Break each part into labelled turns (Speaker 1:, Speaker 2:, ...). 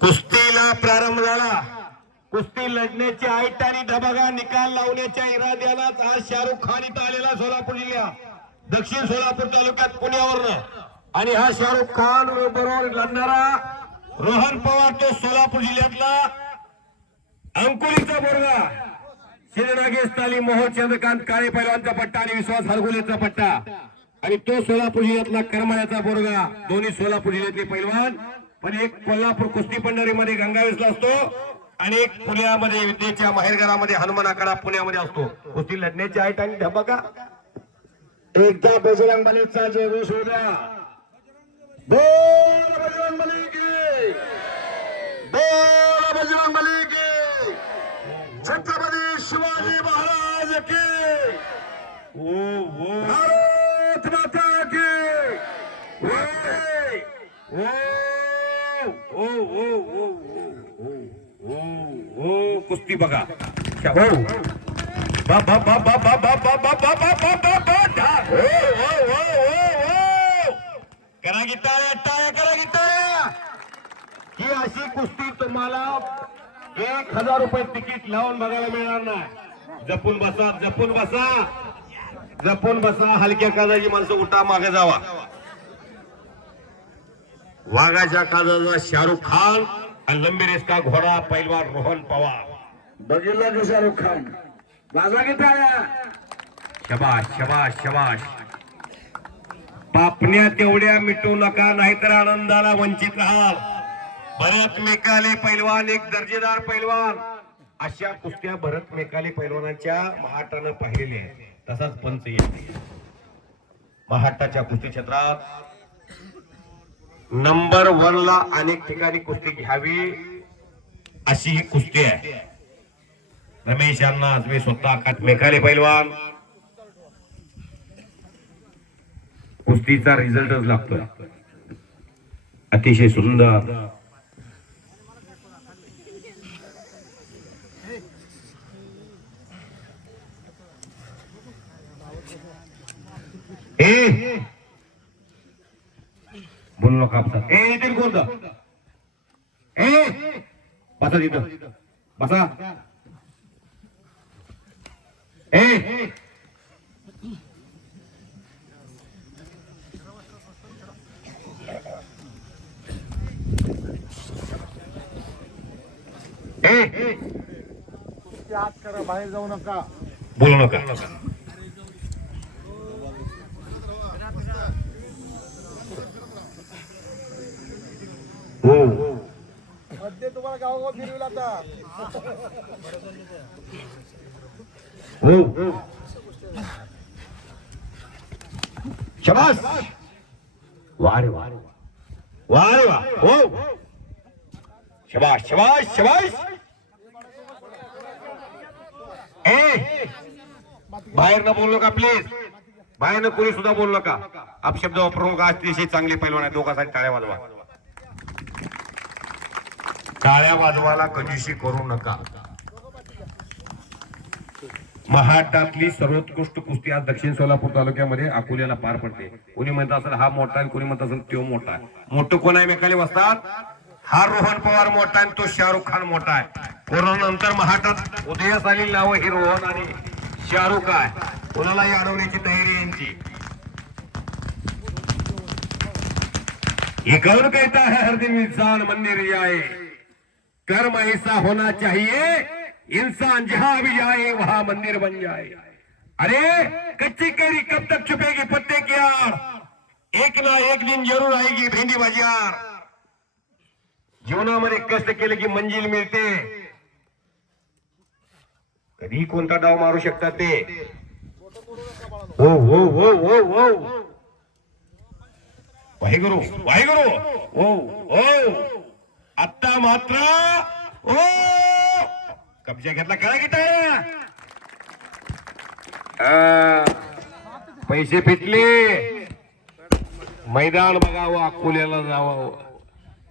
Speaker 1: कुस्तीला प्रारंभ झाला. कुस्ती लढण्याची आयट आणि डबगा निकाल लावण्याच्या इराद्यालाच आज शाहरुख खान इथं आलेला सोलापूर जिल्ह्यात. दक्षिण सोलापूर तालुक्यात पुण्यावरनं. आणि हा शाहरुख खान बरोबर लढणारा रोहन पवार तो सोलापूर जिल्ह्यातला. अंकुलीचा बोरगा. शिरनागेश ताली मोहोळ चंद्रकांत काळे पैलवानचा पट्टा आणि विश्वास हरगुलेचा पट्टा. आणि तो सोलापूर जिल्ह्यातला करमाळ्याचा बोरगा. दोन्ही सोलापूर जिल्ह्यातले पैलवान पण एक कोल्हापूर कुस्ती पंढरीमध्ये गंगावेशला असतो आणि एक पुण्यामध्ये विद्येच्या माहेरघरामध्ये हनुमान आकडा पुण्यामध्ये असतो. कुस्ती लढण्याची आहे. आणि धबका एकदा बजरंग बलीचा जयघोष होऊ द्या बोल बजरंग बली की. बोल बजरंग बली की. छत्रपती शिवाजी महाराज की. ओ ओ भारत माता की. ओय! ओ ओ ओ ओ ओ ओ ओ ओ बघा हो बा बा बा बा बा बा बा बा बा बा बा बा बा ढा. ओ ओ ओ ओ करा की टाळ्या टाळ्या करा की टाळ्या ही अशी कुस्ती तुम्हाला एक हजार रुपये तिकीट लावून बघायला मिळणार नाही जपून बसा जपून बसा जपून बसा हलक्या काजाची माणसं उठा मागे जावा वाघाच्या काजाचा शाहरुख खान आणि लंबी रेसका घोडा पैलवान रोहन पवार
Speaker 2: बघितला की शाहरुख खान? माझा की टाळ्या?
Speaker 1: शबाश शबाश शबाश. पापण्या तेवढ्या मिटू नका नाहीतर आनंदाला वंचित राहाल भरत मेकाले पैलवान एक दर्जेदार पैलवान. अशा कुस्त्या भरत मेकाले पैलवानाच्या महाटानं पाहिलेल्या आहेत. तसाच पंच येते महाटाच्या कुस्ती क्षेत्रात नंबर वन ला अनेक ठिकाणी कुस्ती घ्यावी अशी ही कुस्ती आहे. रमेश यांना मी स्वतः मेघाले पैलवान. कुस्तीचा रिझल्टच लागतोय. अतिशय सुंदर. ए! बोल नका आपसा ए येतील कोणतं? ए! बसा तिथं. बसा. ए! ए!
Speaker 2: आत करा बाहेर जाऊ नका
Speaker 1: बोलू नका. हो.
Speaker 2: मध्ये तुम्हाला गावगाव फिरविला आता.
Speaker 1: हो शबास. वारे वारे वारे वा हो. शबाश शबाश शबाश ए बाहेर न बोललो का प्लीज बाहेर न कोणी सुद्धा बोललो का अपशब्द वापरू नका. अतिशय चांगले पैलवान आहे दोघांसाठी टाळ्या वाजवा. टाळ्या वाजवायला कधीशी करू नका. महाराष्ट्रातली सर्वोत्कृष्ट कुस्ती आज दक्षिण सोलापूर तालुक्यामध्ये अकोल्याला पार पडते. कोणी म्हणत असेल हा मोठा आणि कोणी म्हणत असेल तो मोठा आहे. मोठं कोण आहे मेकाले वसतात हा रोहन पवार मोठा आहे आणि तो शाहरुख खान मोठा आहे. कोरोना नंतर महाटात उदयास आलेली नावं ही रोहन आणि शाहरुख आहे. कोणालाही अडवण्याची तयारी यांची? ये कौन कहता है हर दिन इंसान बनने रियाए कर्म ऐसा होना चाहिए. इंसान जहाँ भी जाए, वहाँ मंदिर बन जाए। अरे, कच्ची कैरी कब तक छुपेगी पत्ते की आड़? एक ना एक दिन ज़रूर आएगी भेंडी बाज़ार। जीवनामध्ये कष्ट केले की मंजिल मिळते कधी कोणता डाव मारू शकतात ते? हो हो हो हो हो वाहेगुरु वाहेगुरु। हो हो आता मात्र, ओ! कब्जा घेतला करा की टाळ्या? पैसे फिटले. मैदान बघावं अकोल्याला जावं.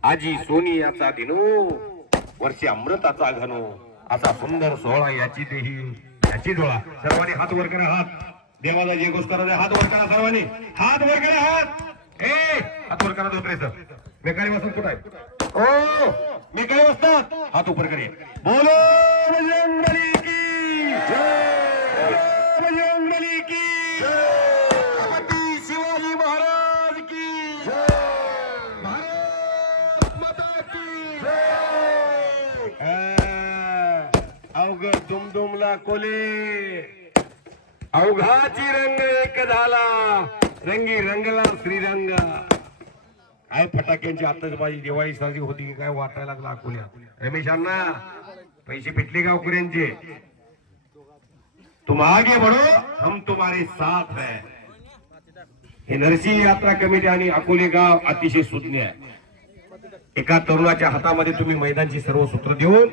Speaker 1: आजी सोनी याचा दिनो वर्षी अमृताचा घनो. असा सुंदर सोहळा याची देही याची डोळा. सर्वांनी हात वर करा हात. देवाला जे गोष्ट करा हात वर करा सर्वांनी. हात वर करा हात. ए हात वर करा दोत्रे सर. बेकारी वासून कुठं आहे? ओ! मी काय वाजतात हात उपर करे बोलो बजरंगबली की बोलो बजरंगबली की शिवाजी महाराज की भारत माता की अवघड दुमदुमला कोले. अवघाची रंग एक झाला. रंगी रंगला श्रीरंग. काय फटाक्यांची आतषबाजी दिवाळी साजरी होती की काय वाटायला लागला अकोल्या रमेशांना पैसे भेटले अकोल्यांचे तुम आगे बढ़ो हम तुम्हारे साथ है. हे नरसिंह यात्रा कमिटी आणि अकोले गाव अतिशय सुज्ञ आहे. एका तरुणाच्या हातामध्ये तुम्ही मैदानची सर्व सूत्र देऊन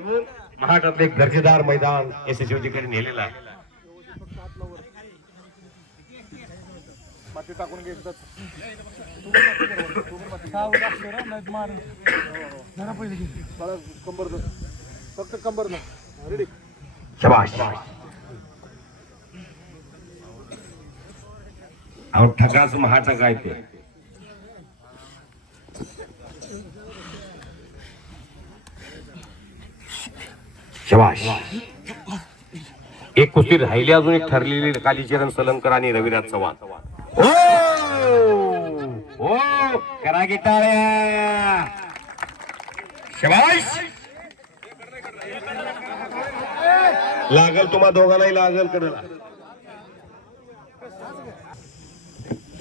Speaker 1: महाराष्ट्रातले एक दर्जेदार मैदान यशस्वीकडे नेलेलं आहे.
Speaker 3: माती टाकून कंबर. फक्त. रेडी
Speaker 1: अहो ठगाच महाटक आहे ते. शबाश. एक कुस्ती राहिली अजून एक ठरलेली कालीचरण सलंकर आणि रविराज चव्हाण. की टाळ्या शबाश लागल तुम्हा दोघांनाही लागल कडला.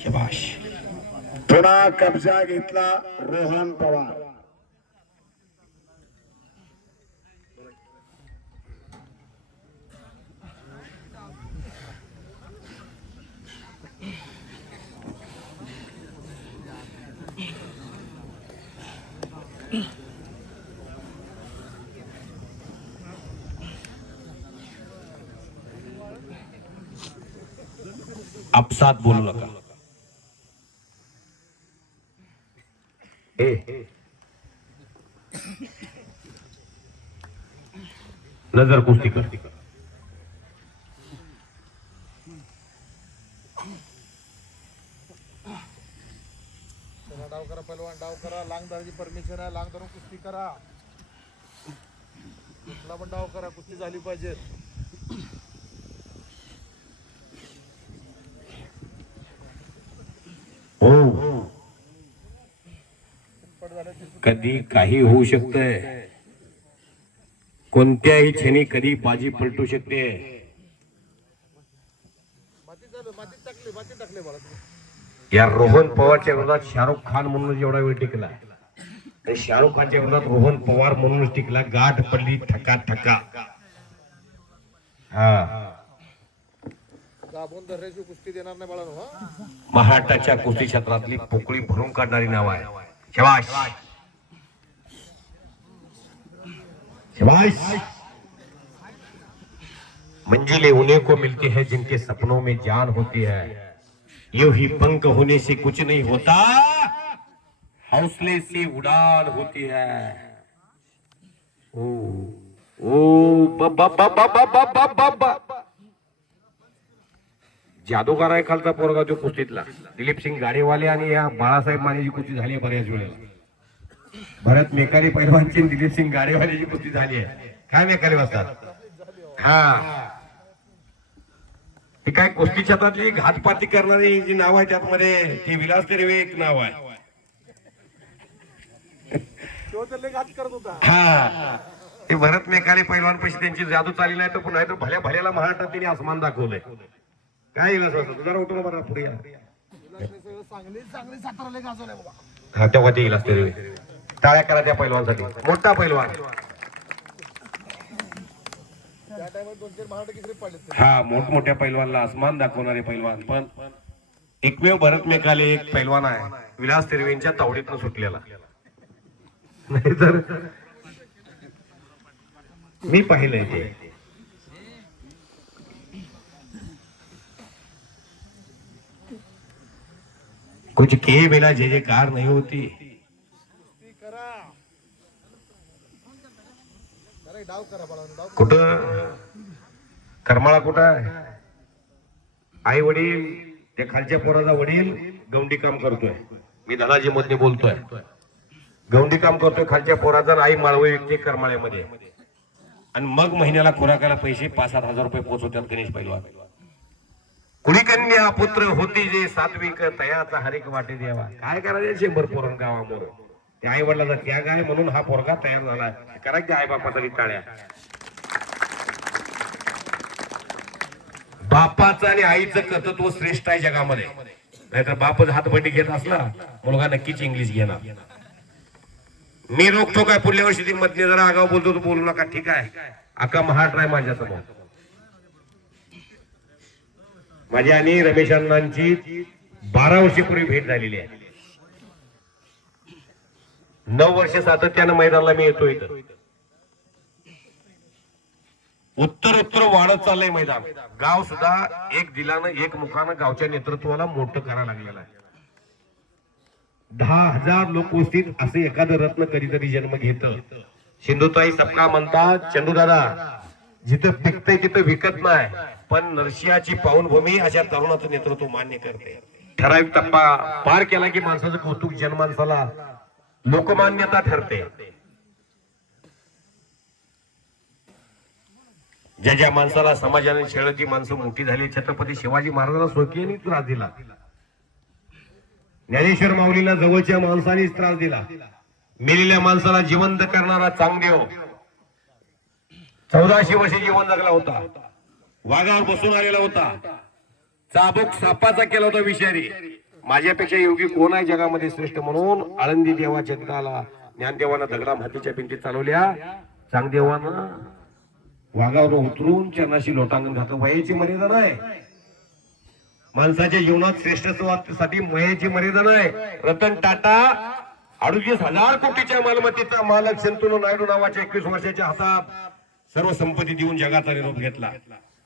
Speaker 1: शबाश
Speaker 2: थोडा कब्जा घेतला रोहन पवार.
Speaker 1: आपसात बोलू नका. नजर कुस्ती कर.
Speaker 3: चला, डाव करा पहिलवान डाव करा लांग धरायची परमिशन आहे लांग धरून कुस्ती करा. कुठला पण डाव करा कुस्ती झाली पाहिजे
Speaker 1: हो
Speaker 3: पट झालं की
Speaker 1: कधी काही होऊ शकतंय. कोणत्याही क्षणी कधी बाजी पलटू शकते. या रोहन पवारच्या विरोधात शाहरुख खान म्हणून एवढा वेळ टिकला. शाहरुख खानच्या विरोधात रोहन पवार म्हणूनच टिकला. गाठ पडली ठका ठका हा
Speaker 3: हा.
Speaker 1: महाराष्ट्राच्या कुस्ती क्षेत्रातली पोकळी भरून काढणारी नाव आहे मंजिले शाबाश मंजिलें उन्हें को मिलती है जिनके सपनों में जान होती है। यू ही पंख होने से कुछ नहीं होता। हौसले से उड़ान होती है। ओ ओ बा बा बा बा बा बा बा। जादूगार आहे खालचा पोरगा जो कुस्तीतला दिलीप सिंग गाडेवाले आणि या बाळासाहेब मानेची कुस्ती झाली आहे बऱ्याच वेळेला. भरत मेकारी पैलवानची दिलीप सिंग गाडेवाल्याची कुस्ती झाली आहे. काय मेकारी वाजतात? हा. ही काय कुस्ती छतातली घातपाती करणारी जी नाव आहे त्यातमध्ये ती विलास तेरवे एक नाव आहे. हा. ते भरत मेकारी पैलवान पैसे त्यांची जादू चालली नाही तर पुन्हा भल्या भल्याला महाराष्ट्रात त्यांनी आसमान दाखवलंय. काय तुझा उठून बरं पुढे हा तेव्हा ते येईल असते टाळ्या करा त्या पैलवानसाठी. मोठा पैलवान. हा मोठमोठ्या पैलवानला आसमान दाखवणारे पैलवान. पण एकमेव भरत मेकाले एक पैलवान आहे. विलास तिरवेंच्या तावडीतनं सुटलेला. नाही तर मी पाहिलंय ते. कुछ किए बिना जय जयकार नहीं होती। कुठ? करमाळा कुठं आहे? आई वडील त्या खालच्या पोराचा वडील गवंडी काम करतोय. मी धनाजी मधने बोलतोय. गवंडी काम करतोय खालच्या पोराचा आई माळवई विकते करमाळ्यामध्ये. आणि मग महिन्याला खुराकाला पैसे पाच सात हजार रुपये पोचवतात गणेश पैलवान. कुळीकन्या पुत्र होती जे सात्विक तयाचा हरिक वाटे द्यावा काय करायचे शंभर पोरण गावामोर त्या आई वडिलाचा त्याग आहे म्हणून हा पोरगा तयार झाला. करायचे आई बापाचा टाळ्या बापाचं आणि आईचं कर्तृत्व श्रेष्ठ आहे जगामध्ये. नाहीतर बापच हातबंडी घेत असला मुलगा नक्कीच इंग्लिश घेणार. मी रोखतो काय पुढल्या वर्षी ती मधली जरा आगाव बोलतो तो बोलू नका ठीक आहे? अका महाराष्ट्र आहे माझ्यासमोर. माझी आणि रमेश अण्णांची बारा वर्षापूर्वी भेट झालेली आहे. नऊ वर्ष सातत्यानं मैदानाला मी येतो इथं. उत्तर उत्तर वाढत चाललंय मैदान. गाव सुद्धा एक दिलानं एक मुखानं गावच्या नेतृत्वाला मोठं करायला लागलेलं आहे. दहा हजार लोक वस्तीत असे एखादं रत्न कधीतरी जन्म घेत. सिंधुताई सबका म्हणतात चंदू दादा जिथं पिकतंय तिथं विकत नाही. पण नरशियाची पाहुणभूमी अशा तरुणाचं नेतृत्व मान्य करते. ठराविक टप्पा पार केला की माणसाचं कौतुक जनमानसाला लोकमान्यता ठरते. ज्या ज्या माणसाला समाजाने शेळती माणसं मोठी झाली. छत्रपती शिवाजी महाराजांना स्वकीयांनी त्रास दिला. ज्ञानेश्वर माऊलीला जवळच्या माणसानेच त्रास दिला. मेलेल्या माणसाला जिवंत करणारा चांगदेव चौदाशे वर्ष जीवन जगला होता. वाघावर बसून आलेला होता. चाबूक सापाचा केला होता विषारी माझ्यापेक्षा योगी कोण आहे जगामध्ये श्रेष्ठ म्हणून? आळंदी देवा जगताला ज्ञानदेवानं दगडा मातीच्या भिंतीत चालवल्या. चांगदेवानं वाघावर उतरून चरणाशी लोटांगण घातलं. वयाची मर्यादा नाही. माणसाच्या जीवनात श्रेष्ठत्वासाठी मयाची मर्यादा नाही. रतन टाटा अडुतीस हजार कोटीच्या मालमत्तेचा मालक शंतनू नायडू नावाच्या एकवीस वर्षाच्या हातात सर्व संपत्ती देऊन जगाचा निरोप घेतला.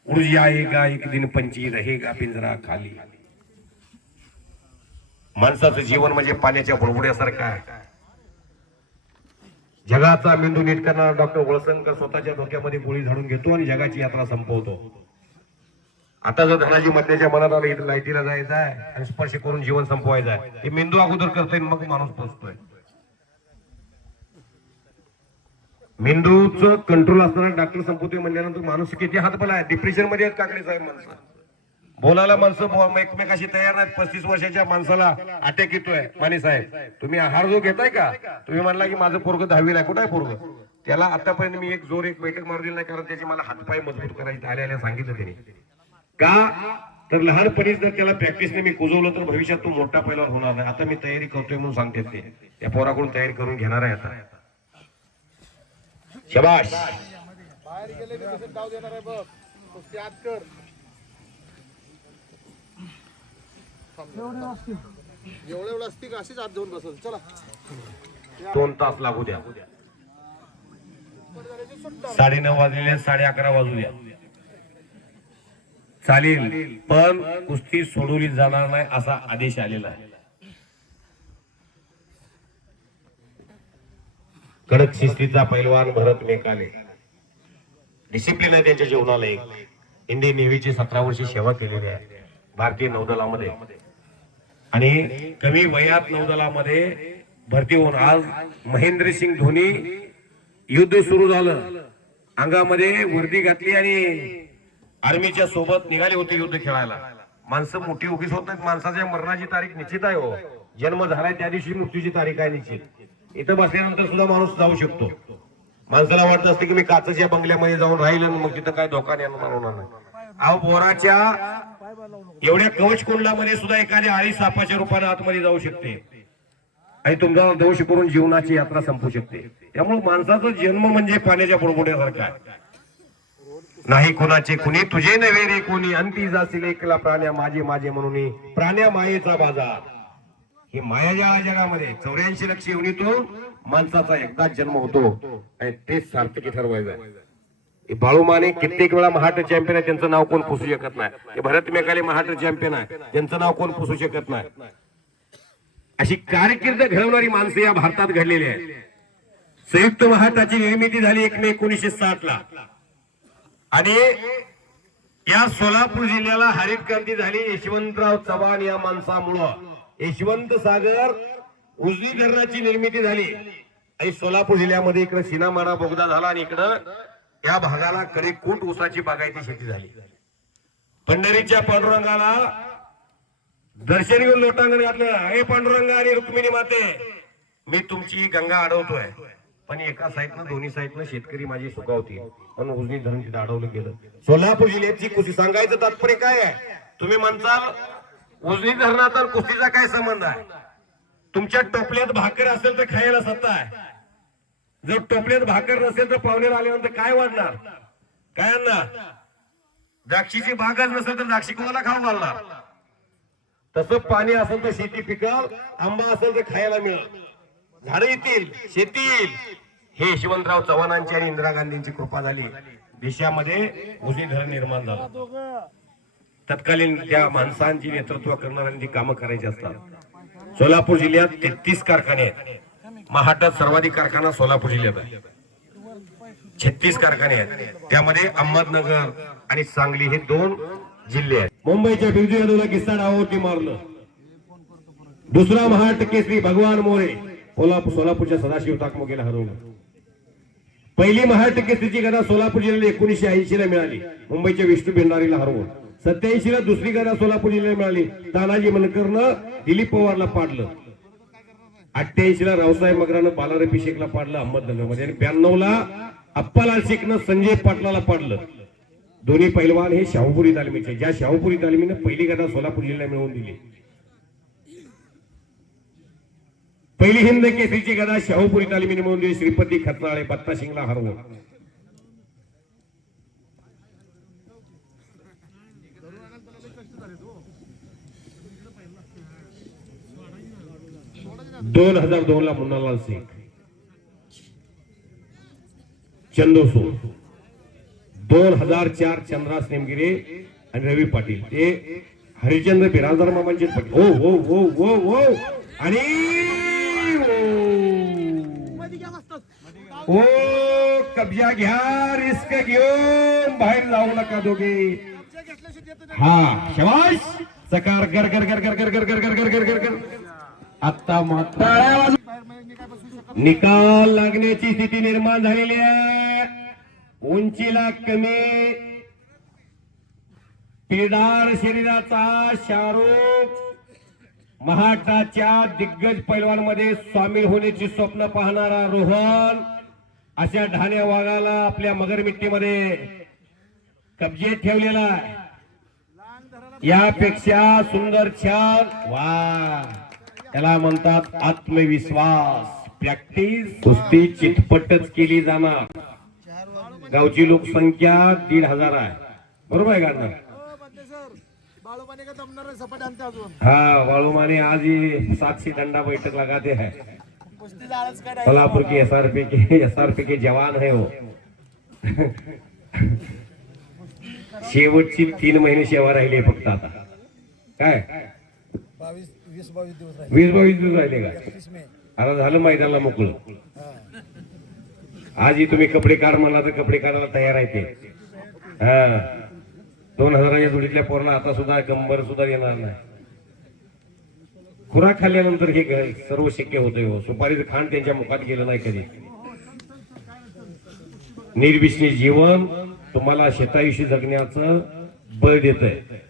Speaker 1: उड़ जाएगा एक दिन पंची रहेगा पिंजरा खाली. माणसाचं जीवन म्हणजे पाण्याच्या बुडबुड्यासारखं आहे. जगाचा मेंदू नीट करणारा डॉक्टर वळसंकर स्वतःच्या डोक्यामध्ये गोळी झाडून घेतो आणि जगाची यात्रा संपवतो. आता जर धनाजी मधल्याच्या मनात आलं इथं लाईटीला जायचं आहे आणि स्पर्श करून जीवन संपवायचं आहे. हे मेंदू अगोदर करतोय मग माणूस पोचतोय. मेंदूचं कंट्रोल असताना डॉक्टर संपवतोय म्हणल्यानंतर माणूस किती हातबल आहे? डिप्रेशनमध्ये आहेत काकडे साहेब माणसं. बोलायला माणसं एकमेकाशी तयार नाहीत. पस्तीस वर्षाच्या माणसाला अटॅक येतोय. माने साहेब तुम्ही आहार जो घेताय का? तुम्ही म्हणला की माझं पोरग दहावीला आहे. कुठं आहे पोरग? त्याला आतापर्यंत मी एक जोर एक बैठक मारू दिली नाही कारण त्याची मला हातपाय मजबूत करायचे आले आले सांगितलं त्याने. का? तर लहानपणीच जर त्याला प्रॅक्टिसने मी कुजवलं तर भविष्यात तो मोठा पहिला होणार नाही. आता मी तयारी करतोय म्हणून सांगते ते. त्या पोराकडून तयारी करून घेणार आहे आता. शबाश.
Speaker 3: बाहेर गेले डाव देणार आहे बघ. कुस्ती आत कर. एवढं एवढं असती का अशीच आत जाऊन बसल. चला.
Speaker 1: दोन तास लागू द्या. साडे नऊ वाजलेले साडे अकरा वाजू द्या. चालेल पण कुस्ती सोडवली जाणार नाही असा आदेश आलेला आहे. कडक शिस्तीचा पैलवान भरत मेकाले. डिसिप्लिन आहे त्यांच्या जीवनाला एक. इंडियन नेव्हीची सतरा वर्षी सेवा केलेली आहे. भारतीय नौदलामध्ये. आणि कमी वयात नौदलामध्ये भरती होऊन आज महेंद्र सिंग धोनी युद्ध सुरू झालं. अंगामध्ये वर्दी घातली आणि आर्मीच्या सोबत निघाले होते युद्ध खेळायला. माणसं मोठी उगीच होत नाहीत. माणसाच्या मरणाची तारीख निश्चित आहे हो. जन्म झालाय त्या दिवशी मृत्यूची तारीख आहे निश्चित. इथं बसल्यानंतर सुद्धा माणूस जाऊ शकतो. माणसाला वाटत असते की मी काचच्या बंगल्यामध्ये जाऊन राहील मग तिथं काय धोका निर्माण होणार नाही. अहो बोराच्या एवढ्या कवच कुंडलामध्ये सुद्धा एखाद्या आळी सापाच्या रूपाने आतमध्ये जाऊ शकते. आणि तुमचा दोष करून जीवनाची यात्रा संपू शकते. त्यामुळे माणसाचा जन्म म्हणजे पाण्याच्या बुडबुड्यासारखा आहे. नाही कुणाचे कुणी तुझे नव्हे रे कोणी. अंती जातील एकला प्राण्या माझे माझे म्हणून. प्राण्या मायेचा बाजार. ही मायाजाळा जगामध्ये चौऱ्याऐंशी लक्ष येऊन माणसाचा एकदाच जन्म होतो. आणि तेच सार्थकी ठरवायचं बाळूमाने कित्येक वेळा महाराष्ट्र चॅम्पियन आहे त्यांचं नाव कोण पुसू शकत नाही. भरत मेकाले महाराष्ट्र चॅम्पियन आहे त्यांचं नाव कोण पुसू शकत नाही. अशी कारकीर्द घडवणारी माणसं या भारतात घडलेली आहेत. संयुक्त महाराष्ट्राची निर्मिती झाली एक मे एकोणीशे साठ ला. आणि या सोलापूर जिल्ह्याला हरित क्रांती झाली. यशवंतराव चव्हाण या माणसामुळं. यशवंत सागर उजनी धरणाची निर्मिती झाली. आणि सोलापूर जिल्ह्यामध्ये इकडे सिनामाडा बोगदा झाला आणि इकडं या भागाला कडे कुट ऊसाची बागायती शेती झाली. पंढरीच्या पांडुरंगाला दर्शन घेऊन लोटांगण घातलं. हे पांडुरंग आणि रुक्मिणी माते मी तुमची गंगा अडवतोय. पण एका साईडनं दोन्ही साईडनं शेतकरी माझी सुखावती पण उजनी धरण तिथं अडवलं गेलं. सोलापूर जिल्ह्याची कुस्ती सांगायचं तात्पर्य काय आहे? तुम्ही म्हणताल उजनी धरणा तर कुस्तीचा काय संबंध आहे? तुमच्या टोपल्यात भाकर असेल तर खायला सत्ता आहे. जर टोपल्यात भाकर नसेल तर पाहुण्याला आल्यानंतर काय वाढणार? काय आणणार? द्राक्षीची बागच नसेल तर द्राक्षी कोणाला खाऊ घालणार? तसं पाणी असेल तर शेती पिकल आंबा असेल तर खायला मिळेल. झाडं येतील शेती येईल. हे यशवंतराव चव्हाणांची आणि इंदिरा गांधींची कृपा झाली. देशामध्ये उजनी धरण निर्माण झालं. तत्कालीन त्या माणसांची नेतृत्व करणाऱ्यांची कामं करायची असतात सोलापूर जिल्ह्यात तेहतीस कारखाने आहेत. महाराष्ट्रात सर्वाधिक कारखाना सोलापूर जिल्ह्यात आहे. छत्तीस कारखाने आहेत. त्यामध्ये अहमदनगर आणि सांगली हे दोन जिल्हे आहेत. मुंबईच्या बिरजू यादवला किस्सा डावावरती मारलं. दुसरा महाराष्ट्र केसरी भगवान मोरे. सोलापूर सोलापूरच्या सदाशिव ताकमोगेला हरवलं. पहिली महाराष्ट्र केसरीची गदा सोलापूर जिल्ह्याला एकोणीशे ऐंशी ला मिळाली. मुंबईच्या विष्णू भेंडारीला हरवून. सत्याऐंशी ला दुसरी गदा सोलापूर जिल्ह्याला मिळाली. तानाजी मनकरनं दिलीप पवारला पाडलं. अठ्ठ्याऐंशी ला रावसाहेब मगरानं बालारपी शेखला पाडलं अहमदनगरमध्ये. आणि ब्याण्णवला अप्पालाल शेखनं संजय पाटलाला पाडलं. दोन्ही पैलवान हे शाहूपुरी तालमीचे. ज्या शाहूपुरी तालमीनं पहिली गदा सोलापूर जिल्ह्याला मिळवून दिली. पहिली हिंद केसरीची गदा शाहूपुरी तालमीने मिळवून दिली. श्रीपती खतनाळे बत्ता सिंगला हरवून. दोन हजार दोन ला मुन्नालाल सिंग चंदोसो दोन हजार चार चंद्रास नेमगिरे आणि रवी पाटील ते हरिचंद्र बिराजदार मामांचे पाटील हो हो हो हो हो आणि ओ कब्जा घ्या रिस्क घेऊन बाहेर जाऊ नका दोघे हा शबाश सकार गर कर गर कर गर गर गर गर गर गर गर कर आता मात्र निकाल लागण्याची स्थिती निर्माण झालेली आहे. उंचीला कमी. पिडार शरीराचा शाहरुख. महाराष्ट्राच्या दिग्गज पैलवानमध्ये सामील होण्याची स्वप्न पाहणारा रोहन. अशा ढाण्या वाघाला आपल्या मगरमिट्टीमध्ये कब्जेत ठेवलेला आहे. यापेक्षा सुंदर छान. वा. त्याला म्हणतात आत्मविश्वास. प्रॅक्टिस कुस्ती चितपटच केली जाणार. गावची लोकसंख्या दीड हजार आहे. बरोबर आहे का
Speaker 3: बाळूमाने का दमणार नाही सपाट आणते अजून
Speaker 1: हा वाळूमाने आज ही सातशे दंडा बैठक लगाते हैं. सोलापुर के एस आर पी के एस आर पी के जवान है वो. शेवटची तीन महिने सेवा राहिली फक्त आता. काय?
Speaker 3: बावीस वीस बावीस दिवस राहिले
Speaker 1: का? आता झालं मैदानाला मोकळं. आजही तुम्ही कपडे काढ म्हणला तर कपडे काढायला तयार आहे ते. हा. दोन हजाराच्या जोडीतल्या पोराला आता सुद्धा कंबर सुद्धा येणार नाही. खुराक खाल्ल्यानंतर हे सर्व शक्य होतंय हो. सुपारीचं खाण त्यांच्या मुखात गेलं नाही कधी. निर्विष्णी जीवन तुम्हाला शेतायुषी जगण्याचं बळ देत आहे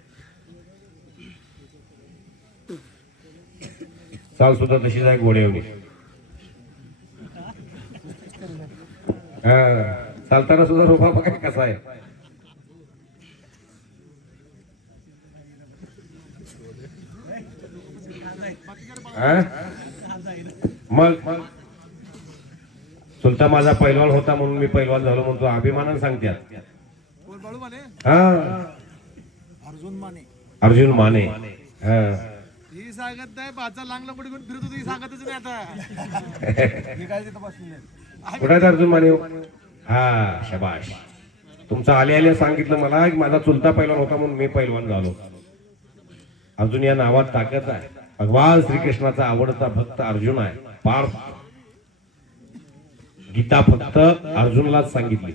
Speaker 1: चाल सुद्धा तशीच आहे गोड्यावणी हा चालताना सुद्धा रोपा बघा कसा आहे. हा? मग? चुलता माझा पैलवान होता म्हणून मी पैलवान झालो म्हणतो अभिमानानं
Speaker 3: माने?
Speaker 1: हा.
Speaker 3: अर्जुन माने.
Speaker 1: अर्जुन माने. ही.
Speaker 3: सांगत नाही पाचा लांगला पुढे घेऊन फिरत होती सांगतच नाही आता. हे काय तिथं बसलेले
Speaker 1: कुठे अर्जुन माने हा शबाश तुमचं आले आले सांगितलं मला की माझा चुलता पैलवान होता म्हणून मी पैलवान झालो. अजून या नावात ताकद आहे. भगवान श्रीकृष्णाचा आवडता भक्त अर्जुन आहे. पार्थ. गीता फक्त अर्जुनलाच सांगितली.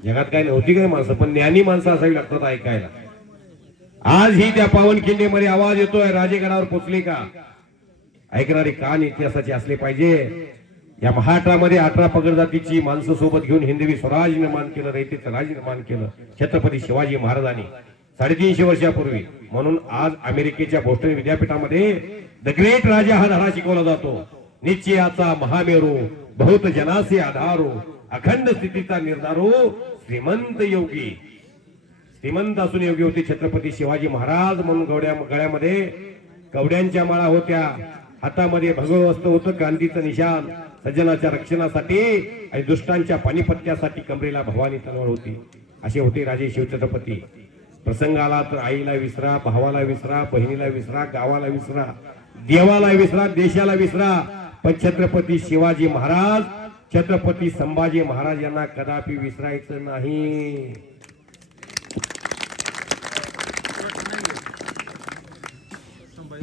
Speaker 1: जगात काय नव्हती काय माणसं पण ज्ञानी माणसं असावी लागतात ऐकायला. आज ही त्या पावनखिंडीमध्ये आवाज येतोय राजेगडावर पोचले का? ऐकणारे कान इतिहासाचे असले पाहिजे. या महाराष्ट्रामध्ये अठरा पगड जातीची माणसं सोबत घेऊन हिंदवी स्वराज निर्माण केलं रयतेचं राज निर्माण केलं छत्रपती शिवाजी महाराजांनी साडेतीनशे वर्षापूर्वी. म्हणून आज अमेरिकेच्या बोस्टन विद्यापीठामध्ये द ग्रेट राजा हा धडा शिकवला जातो. निश्चयाचा महामेरू बहुत जनासे आधारो अखंड स्थितीचा निर्धारो श्रीमंत योगी. श्रीमंत असून योग्य होते छत्रपती शिवाजी महाराज म्हणून गवड्या गळ्यामध्ये. कवड्यांच्या माळा होत्या. हातामध्ये भगव वस्त्र होतं क्रांतीचं निशान. सज्जनाच्या रक्षणासाठी आणि दुष्टांच्या पानिपत्यासाठी कमरेला भवानी तलवार होती. असे होते राजे शिवछत्रपती. प्रसंग आला तर आईला विसरा भावाला विसरा बहिणीला विसरा गावाला विसरा देवाला विसरा देशाला विसरा. पण छत्रपती शिवाजी महाराज छत्रपती संभाजी महाराज यांना कदापि विसरायचं नाही.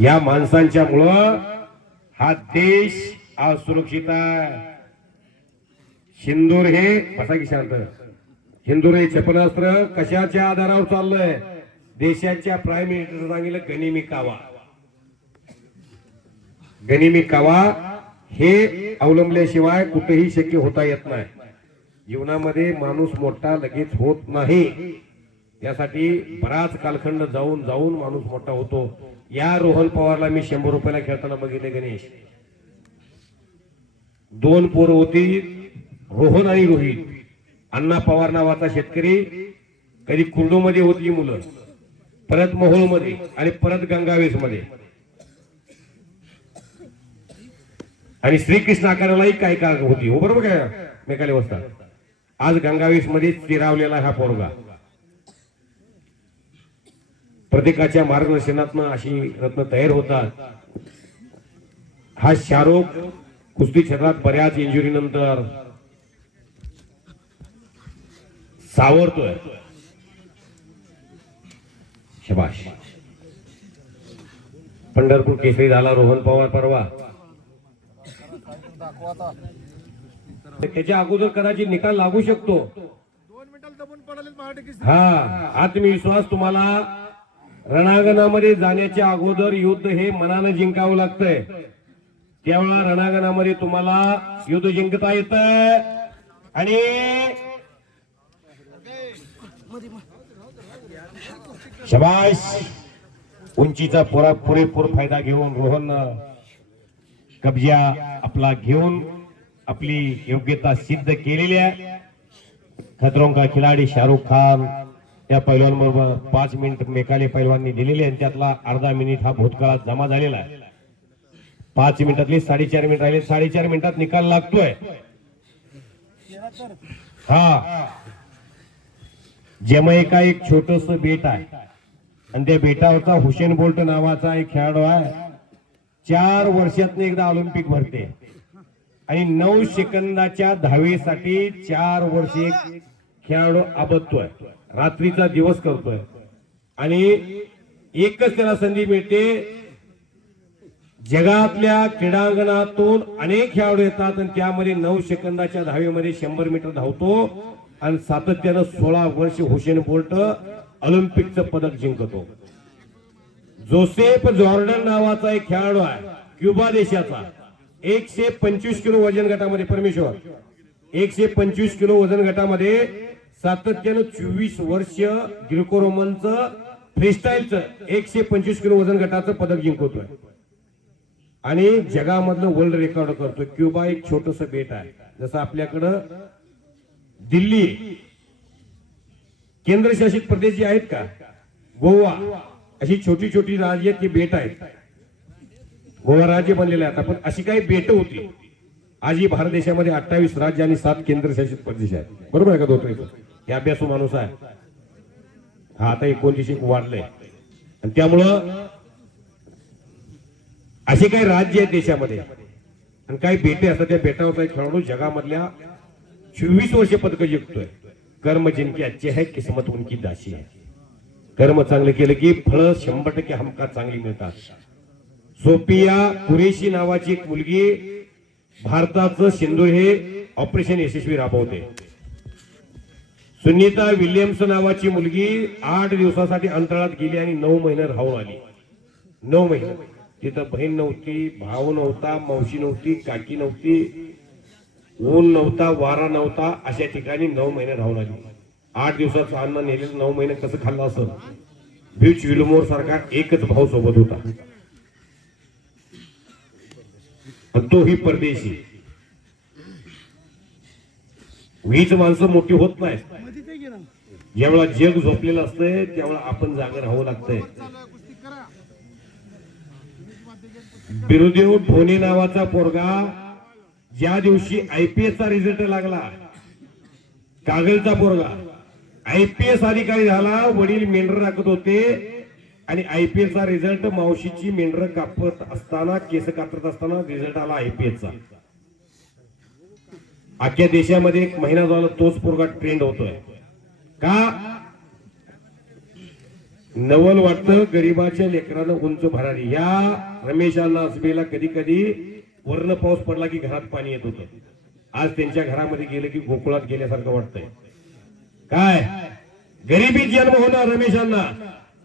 Speaker 1: या माणसांच्यामुळं हा देश असुरक्षित आहे. सिंदूर हे बसा की शांत. हिंदूर हे क्षेपणास्त्र कशाच्या आधारावर चाललंय? देशाच्या प्राईम मिनिस्टर सांगितलं गनिमी कावा. गनिमी कावा हे अवलंबल्याशिवाय कुठेही शक्य होता येत नाही. जीवनामध्ये माणूस मोठा लगेच होत नाही. यासाठी बराच कालखंड जाऊन जाऊन माणूस मोठा होतो. या रोहन पवारला मी शंभर रुपयाला खेळताना बघितले गणेश. दोन पोर होती रोहन आणि रोहित. अण्णा पवार नावाचा शेतकरी कधी कुर्डू मध्ये होती मुलं परत मोहोळमध्ये आणि परत गंगावेस मध्ये आणि श्रीकृष्ण आकारालाही काही काळ होती हो बरोबर काय मेकाले वस्ता आज गंगावेस मध्ये चिरावलेला हा पोरगा. प्रत्येकाच्या मार्गदर्शनातनं अशी रत्न तयार होतात. हा शाहरुख कुस्ती क्षेत्रात बऱ्याच इंजुरी नंतर सावरतोय. शबाश. पंढरपूर केसरी झाला रोहन पवार परवा. त्याच्या अगोदर कदाचित निकाल लागू शकतो. हा आत्मविश्वास तुम्हाला रणांगणामध्ये जाण्याच्या अगोदर युद्ध हे मनानं जिंकावं लागतंय. त्यावेळा रणांगणामध्ये तुम्हाला युद्ध जिंकता येत आणि शबाश उंचीचा पुरा पुरेपूर फायदा घेऊन रोहन कब्जा आपला घेऊन आपली योग्यता सिद्ध केलेली आहे. खतरों का खिलाडी शाहरुख खान या पैलवानबरोबर पाच मिनिट मेकाले पैलवाननी दिलेली आणि त्यातला अर्धा मिनिट हा भूतकाळात जमा झालेला आहे. पाच मिनिटातले साडेचार मिनिट राहिले. साडेचार मिनिटात निकाल लागतोय. हा. जमैका एक छोटस बेट आहे. आणि त्या बेटावरचा हुसेन बोल्ट नावाचा एक खेळाडू आहे. चार वर्षात एकदा ऑलिम्पिक भरते. आणि नऊ सेकंदाच्या धावेसाठी चार वर्ष एक खेळाडू आबदतोय रात्रीचा दिवस करतोय. आणि एकच त्याला संधी मिळते जगातल्या क्रीडांगणातून अनेक खेळाडू येतात आणि त्यामध्ये नऊ सेकंदाच्या धावेमध्ये शंभर मीटर धावतो आणि सातत्यानं सोळा वर्ष हुसेन बोल्ट ऑलिम्पिकचं पदक जिंकतो. जोसेफ जॉर्डन नावाचा एक खेळाडू आहे क्युबा देशाचा. एकशे पंचवीस किलो वजन गटामध्ये परमेश्वर एकशे पंचवीस किलो वजन गटामध्ये सातत्यानं चोवीस वर्ष ग्रिको रोमनचं फ्रीस्टाईलचं एकशे पंचवीस किलो वजन गटाचं पदक जिंकवतोय आणि जगामधलं वर्ल्ड रेकॉर्ड करतोय. क्युबा एक छोटस बेट आहे. जसं आपल्याकडं दिल्ली केंद्रशासित प्रदेश जे आहेत का? गोवा. अशी छोटी छोटी राज्य ती बेट आहेत. गोवा राज्य बनलेलं आहे आता. पण अशी काही बेट होती. आज ही भारत देशामध्ये अठ्ठावीस राज्य आणि सात केंद्रशासित प्रदेश आहेत. बरोबर आहे का दोन हे अभ्यासू माणूस आहे. हा आता एकोणतीस एक वाढलंय. आणि त्यामुळं असे काही राज्य आहेत देशामध्ये. आणि काही बेटे असतात त्या बेटावरचा एक खेळाडू जगामधल्या चोवीस वर्ष पदक जिंकतोय. कर्म जिनकी अच्छे आहे किस्मत उनकी दाशी आहे. कर्म चांगलं केलं की फळं शंभर टक्के हमखास चांगली मिळतात. सोपिया कुरेशी नावाची एक मुलगी भारताचं सिंधू हे ऑपरेशन यशस्वी राबवते. सुनीता विल्यम्स नावाची मुलगी आठ दिवसासाठी अंतराळात गेली आणि नऊ महिने राहून आली. नऊ महिने. तिथं बहीण नव्हती भाऊ नव्हता मावशी नव्हती काकी नव्हती ऊन नव्हता वारा नव्हता अशा ठिकाणी नऊ महिने राहून आली. आठ दिवसाचं अन्न नेलेलं नऊ महिने कसं खाल्लं असं? बीच विलमोर सारखा एकच भाऊ सोबत होता. तोही परदेशी. वीज माणसं मोठी होत नाही ज्यावेळा जग झोपलेलं असतंय त्यावेळा आपण जागर राहावं लागतंय. बिरुदेव ढोणे नावाचा पोरगा ज्या दिवशी आयपीएस चा रिझल्ट लागला कागलचा पोरगा आयपीएस अधिकारी झाला वडील मेंढर राखत होते आणि आयपीएस चा रिझल्ट मावशीची मेंढर कापत असताना केस कातरत असताना रिझल्ट आला आयपीएस चा. अख्ख्या देशामध्ये एक महिना झाला तोच पोरगा ट्रेंड होतोय. का? नवल वाटतं गरीबाच्या लेकरानं उंच भरारी. या रमेशांना असबेला कधी कधी वर्ण पाऊस पडला की घरात पाणी येत होतं. आज त्यांच्या घरामध्ये गेलं की गोकुळात गेल्यासारखं वाटतंय. काय? गरिबीत जन्म होणं रमेशांना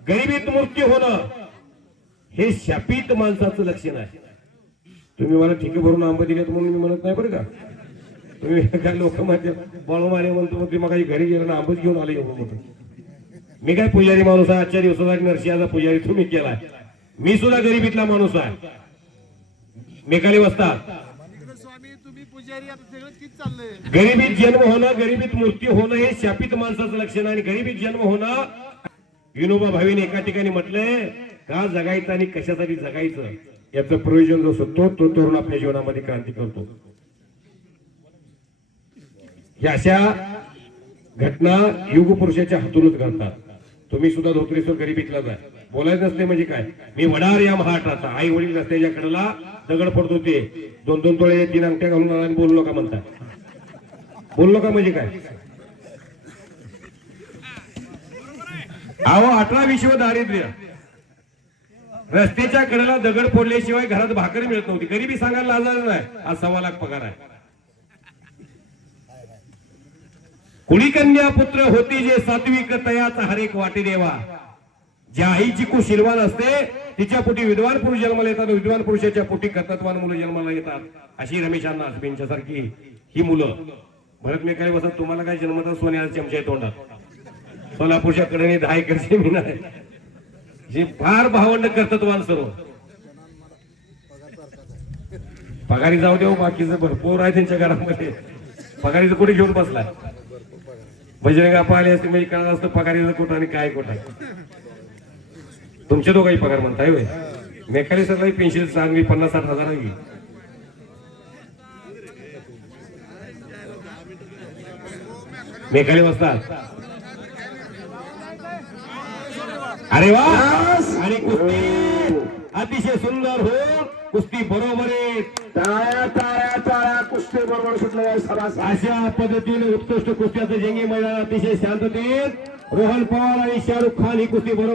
Speaker 1: गरिबीत मृत्यू होणं. हे शापित माणसाचं लक्षण आहे. तुम्ही मला ठिके भरून आंब दिलेत म्हणून मी म्हणत नाही बरं का? काय लोक माझ्या बळमाने म्हणतो मग घरी गेलं ना आंबच घेऊन आले एवढं मोठं. मी काय पुजारी माणूस आहे? आजच्या दिवसाचा नरसिंहाचा पुजारी तुम्ही केलाय. मी सुद्धा गरिबीतला माणूस आहे. मेकाली
Speaker 3: चाललंय?
Speaker 1: गरिबीत जन्म होणं गरिबीत मृत्यू होणं हे शापित माणसाचं लक्षण आहे. आणि गरिबीत जन्म होणं विनोबा भावीने एका ठिकाणी म्हटलंय का जगायचं आणि कशासाठी जगायचं? याचं प्रयोजन जो असतो तो तरुण आपल्या जीवनामध्ये क्रांती करतो. या अशा घटना युगपुरुषाच्या हातूनच घडतात. तुम्ही सुद्धा धोत्रेश्वर गरिबीतलाच आहे. बोलायचं नसते म्हणजे काय? मी वडार या महाराष्ट्राचा. आई वडील रस्त्याच्या कडेला दगड पडत होते. दोन दोन तोळे तीन अंगठ्या घालून आला आणि बोललो का म्हणतात. बोललो का म्हणजे काय? अहो अठरा विश्व दारिद्र्य. रस्त्याच्या कडेला दगड फोडल्याशिवाय घरात भाकरी मिळत नव्हती. गरिबी सांगायला लाजायला नाही. आज सव्वा लाख पगार आहे. कुणी कन्या पुत्र होती जे सात्विक तयाचा हरेक वाटे देवा ज्या आईची कुशीलवान असते तिच्या पोटी विद्वान पुरुष जन्माला येतात विद्वान पुरुषाच्या पोटी कर्तत्वान मुलं जन्माला येतात. अशी रमेशांना असबेंच्या सारखी ही मुलं. भरत मी काय बसत तुम्हाला काय जन्मत सोन्याचा चमचा आहे तोंडात. सोलापूरच्या कडेने दहा एकरचे मी नाही जे फार भावंड कर्तत्वान सर्व. पगारी जाऊ देऊ हो, बाकीचं भरपूर आहे त्यांच्या घरामध्ये. पगारीचं कुठे घेऊन बसलाय? बजरंग आपा आले असते म्हणजे कळत असतं पगारीचं कुठं आणि काय कुठं. आहे. तुमचे दोघाही पगार म्हणताय होय. मेखाली सरला पेन्शन चांगली पन्नास साठ हजार. मेखाली बसतात अरे वा! आणि कुस्ती! अतिशय सुंदर हो. कुस्ती बरोबर आहे.
Speaker 2: टाळ्या टाळ्या टाळ्या कुस्ती बरोबर सुटलं सभास
Speaker 1: अशा पद्धतीने उत्कृष्ट कुस्त्याचं जंगी मैदान अतिशय शांततेत. रोहन पवार आणि शाहरुख खान ही कुस्ती बरोबर